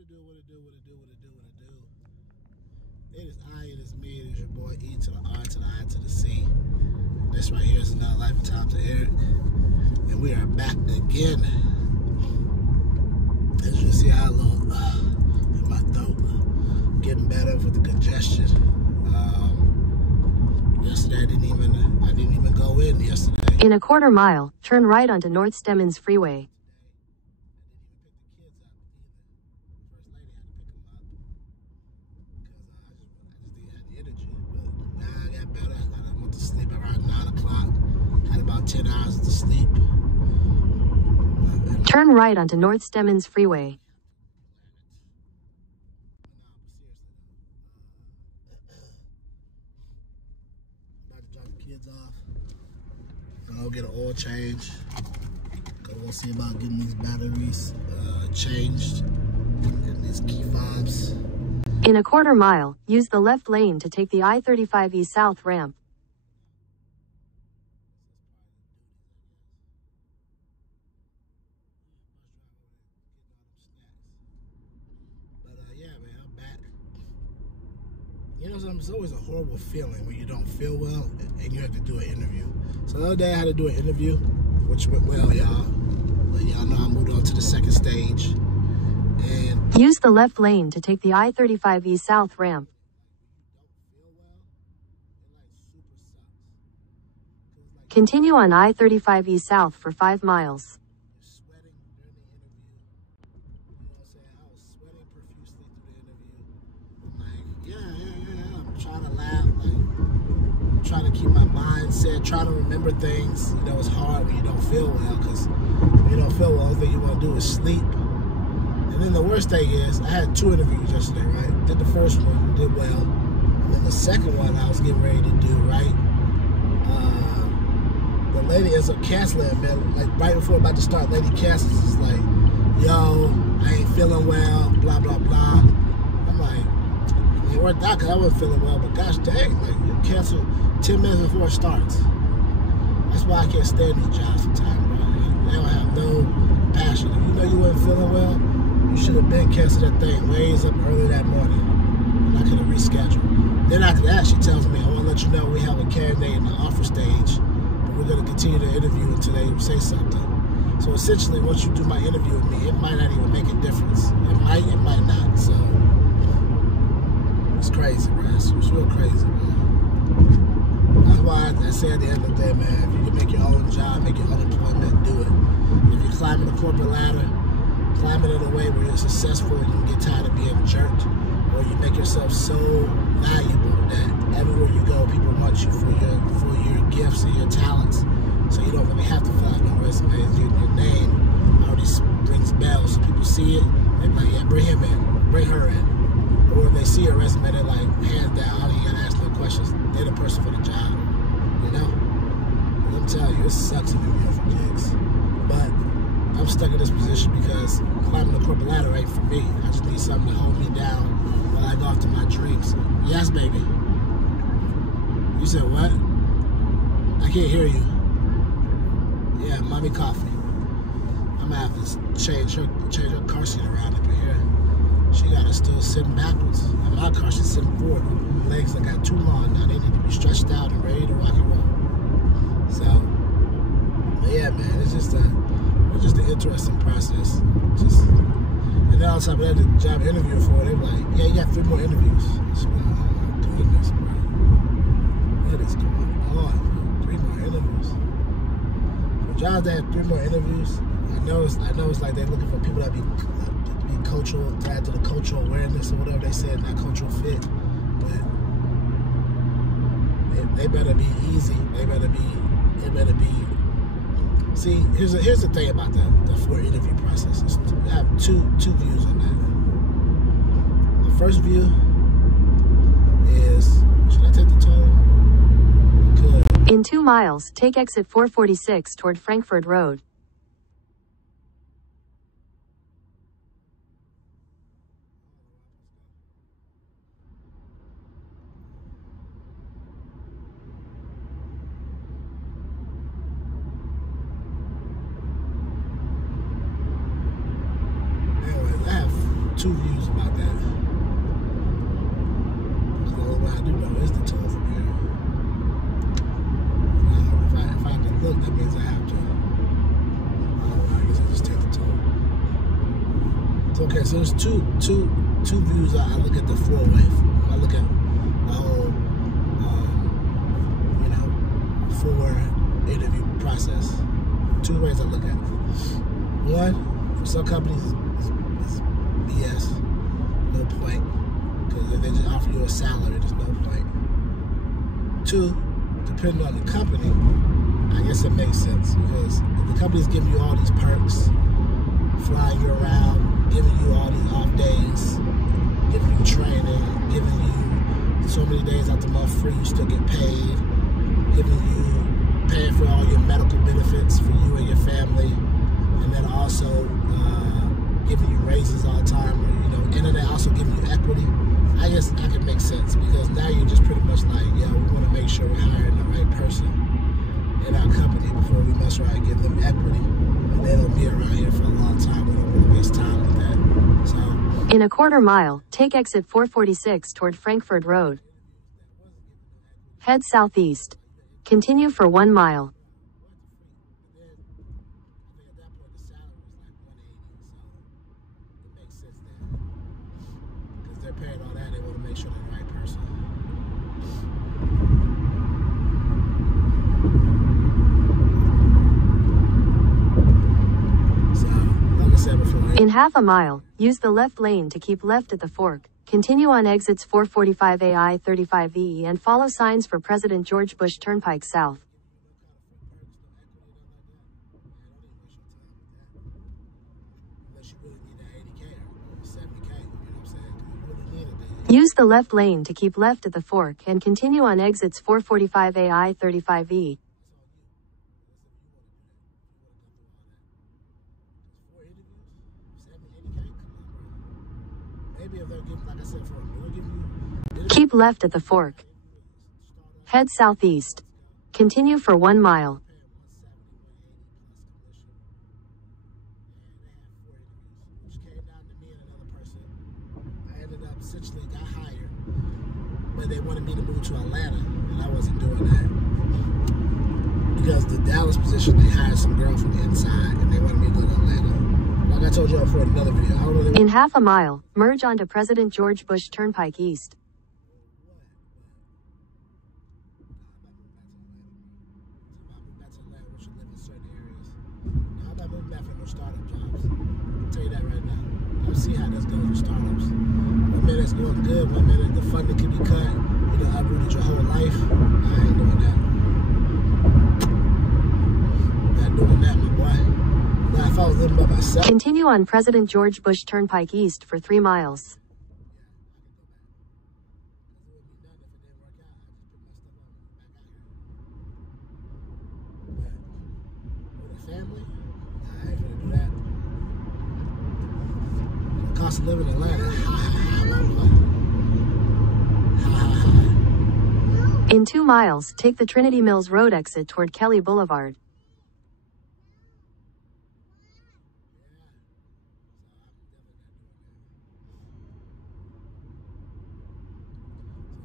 What it do, what it do, what it do, what it do, what it do. It is I, it is me, it is your boy E to the R to the I to the C. This right here is Another Life in Time to Eric. And we are back again. As you can see, I look in my throat, getting better with the congestion. Yesterday I didn't even go in yesterday. In a quarter mile, turn right onto North Stemmons Freeway. Sleep around 9 o'clock. Had about 10 hours to sleep. Turn right onto North Stemmons Freeway. About to drop the kids off. I'll get an oil change. We'll see about getting these batteries changed and these key fobs. In a quarter mile, use the left lane to take the I-35E South ramp. You know something, it's always a horrible feeling when you don't feel well and you have to do an interview. So the other day I had to do an interview, which went well, y'all. But y'all know I moved on to the second stage. And use the left lane to take the I-35E South ramp. Continue on I-35E South for 5 miles. Trying to laugh, trying to keep my mindset, trying to remember things. You know, it's hard when you don't feel well, because when you don't feel well, the only thing you want to do is sleep. And then the worst thing is, I had 2 interviews yesterday, right? Did the first one, did well. And then the second one I was getting ready to do, right? The lady ends up canceling, man. Like right before I'm about to start, lady cancels. It's like, yo, I ain't feeling well, blah, blah, blah. I'm like, it worked out because I wasn't feeling well, but gosh dang, like you cancel 10 minutes before it starts. That's why I can't stand these jobs sometimes, bro. They don't have no passion. If you know you wasn't feeling well, you should have been canceled that thing ways up early that morning. And I could have rescheduled. Then after that, she tells me, I want to let you know we have a candidate in the offer stage, but we're going to continue the interview until they say something. So essentially, once you do my interview with me, it might not even make a difference. It might not. So it's crazy, man. It's real crazy, man. That's why I say at the end of the day, man, if you can make your own job, make your own employment, do it. If you're climbing the corporate ladder, climb it in a way where you're successful and you get tired of being jerked, or you make yourself so valuable that everywhere you go, people want you for your gifts and your talents. So you don't really have to fill out no resumes. Your name already rings bells. So people see it, they're like, yeah, bring him in, bring her in. Or if they see a resume, they're like, hands down, I don't even gotta ask no questions. They're the person for the job, you know? And I'm telling you, it sucks interviewing for gigs. But I'm stuck in this position because climbing the corporate ladder ain't for me. I just need something to hold me down while I go after my dreams. Yes, baby. You said what? I can't hear you. Yeah, mommy coffee. I'm gonna have to change her car seat around up in here. She got us still sitting backwards. In my car, she's sitting forward. My legs that got too long now. They need to be stretched out and ready to rock and roll. So, but yeah, man, it's just an interesting process. And then on top of that, the job interview for it, they were like, yeah, you got 3 more interviews. So, oh my goodness, bro. What is going on? 3 more interviews. For jobs that have 3 more interviews, I know it's like they're looking for people that be cultural, tied to the cultural awareness or whatever they said, not cultural fit. But they better be easy. They better be. See, here's the thing about the 4 interview process. I have two views on that. The first view is, should I take the toll? Good. In 2 miles, take exit 446 toward Frankfurt Road. Anyway, two views about that. Because the only way I do know is the toll from here. Now, if I have to look, that means I have to. I guess I just take the toll. So, okay, so there's two views. I look at the four-way. I look at the whole, four-interview process. Two ways I look at it. One, for some companies, it's BS. No point. Because if they just offer you a salary, there's no point. Two, depending on the company, I guess it makes sense. Because if the company's giving you all these perks, flying you around, giving you all these off days, giving you training, giving you so many days out the month free, you still get paid, paying for all your medical benefits for you and your family, and then also giving you raises all the time, or, and then they also giving you equity. I guess that can make sense, because now you're just pretty much like, we want to make sure we're hiring the right person in our company before we mess around and give them equity. And they don't be around here for a long time. We don't want to waste time with that. So, in a quarter mile, take exit 446 toward Frankfurt Road. Head southeast. Continue for 1 mile. Because they're paying all that, they want to make sure they're the right person. So, like I said before, in half a mile, use the left lane to keep left at the fork. Continue on exits 445A I-35E and follow signs for President George Bush Turnpike South. Use the left lane to keep left at the fork and continue on exits 445A I-35E. Keep left at the fork. Head southeast. Continue for 1 mile. I ended up essentially got hired, but they wanted me to move to Atlanta, and I wasn't doing that. Because the Dallas position, they hired some girl from the inside, and they wanted me to go to Atlanta. Like I told you before in another video. In half a mile, merge onto President George Bush Turnpike East. Startup jobs. I'll tell you that right now. I'll see how this goes with startups. 1 minute it's going good, 1 minute the funding can be cut. You know, uprooted your whole life. I ain't doing that. Not doing that, my boy. Now, if I was living by myself. Continue on President George Bush Turnpike East for 3 miles. Family? I ain't gonna do that. The cost of living in Atlanta. In 2 miles, take the Trinity Mills Road exit toward Kelly Boulevard. So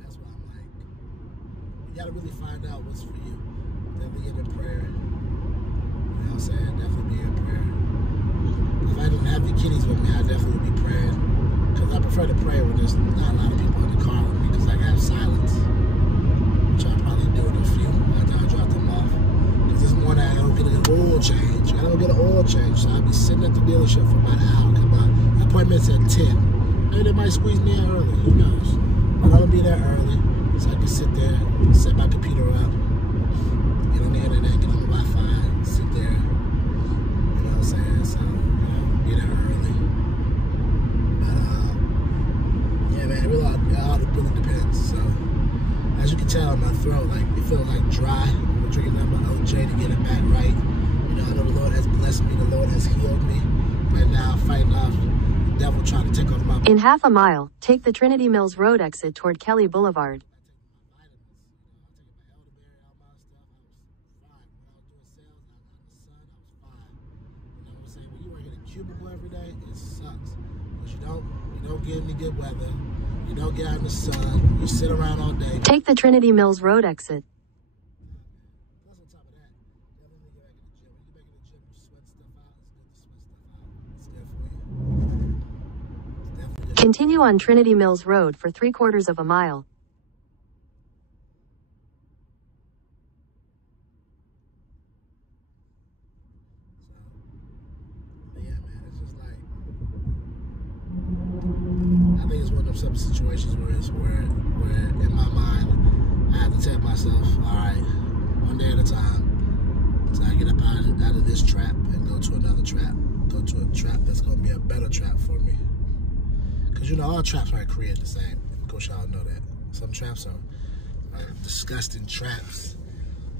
that's why I'm like, you gotta really find out what's for you. Definitely get in prayer. You know what I'm saying? Definitely be in prayer. If I didn't have the kiddies with me, I definitely would be praying. Because I prefer to pray when there's not a lot of people in the car with me, because I got silence. Which I'll probably do in a few after I drop them off. Because this morning I don't get an oil change. I don't get an oil change, so I'll be sitting at the dealership for about an hour. My appointment's at 10. Maybe they might squeeze me in early, who knows? But I'm going to be there early, so I can sit there, set my computer up, get on the internet, get on the Wi-Fi, sit there. You know what I'm saying? So, be there early. But, yeah, man, it really depends. So, as you can tell, my throat, like, it feels like dry. I'm drinking up my OJ to get it back right. You know, I know the Lord has blessed me. The Lord has healed me. Right now, fighting off the devil trying to take over my... In half a mile, take the Trinity Mills Road exit toward Kelly Boulevard. Cubicle every day, it sucks. But you don't don't get any good weather. You don't get out in the sun. You sit around all day. Take the Trinity Mills Road exit. Plus, on top of that, you don't even get back in the gym. When you get back in the gym, you sweat stuff out. It's good to sweat stuff out. It's good for you. It's definitely good. Continue on Trinity Mills Road for 3/4 of a mile. I think it's one of those situations where in my mind I have to tell myself, all right, one day at a time, so I get up out of this trap and go to another trap, go to a trap that's going to be a better trap for me. Because you know, all traps aren't created the same. Of course, y'all know that. Some traps are disgusting traps,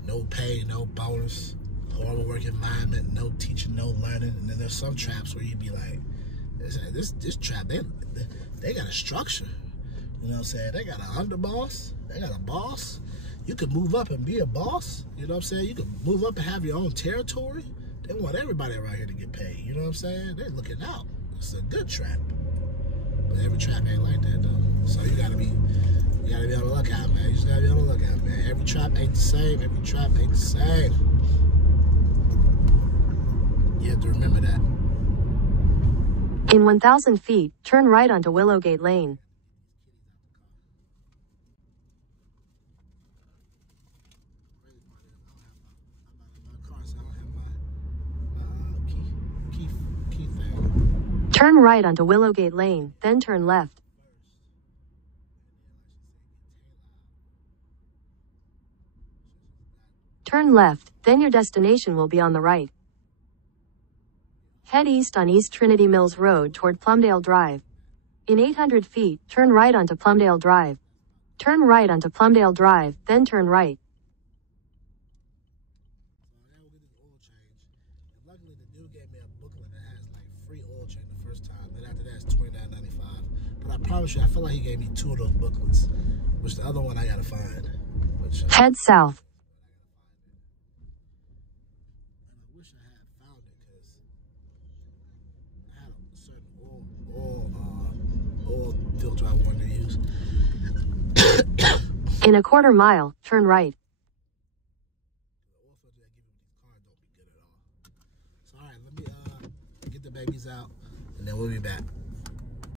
no pay, no bonus, horrible work environment, no teaching, no learning. And then there's some traps where you be like, this trap, they got a structure. You know what I'm saying? They got an underboss. They got a boss. You could move up and be a boss. You know what I'm saying? You could move up and have your own territory. They want everybody around here to get paid. You know what I'm saying? They're looking out. It's a good trap. But every trap ain't like that though. So you gotta be on the lookout, man. You just gotta be on the lookout, man. Every trap ain't the same. Every trap ain't the same. You have to remember that. In 1,000 feet, turn right onto Willowgate Lane. Turn right onto Willowgate Lane, then turn left. Turn left, then your destination will be on the right. Head east on East Trinity Mills Road toward Plumdale Drive. In 800 feet, turn right onto Plumdale Drive. Turn right onto Plumdale Drive, then turn right. Luckily, the dude gave me a booklet that has like free oil change the first time. Then after that, it's $29.95. But I promise you, I feel like he gave me 2 of those booklets, which the other one I gotta find. Head south. I wish I had found it because I had a certain oil filter I wanted to use. In a 1/4 mile, turn right. The oil filter I give you with these cars don't be good at all. So all right, let me get the babies out, and then we'll be back.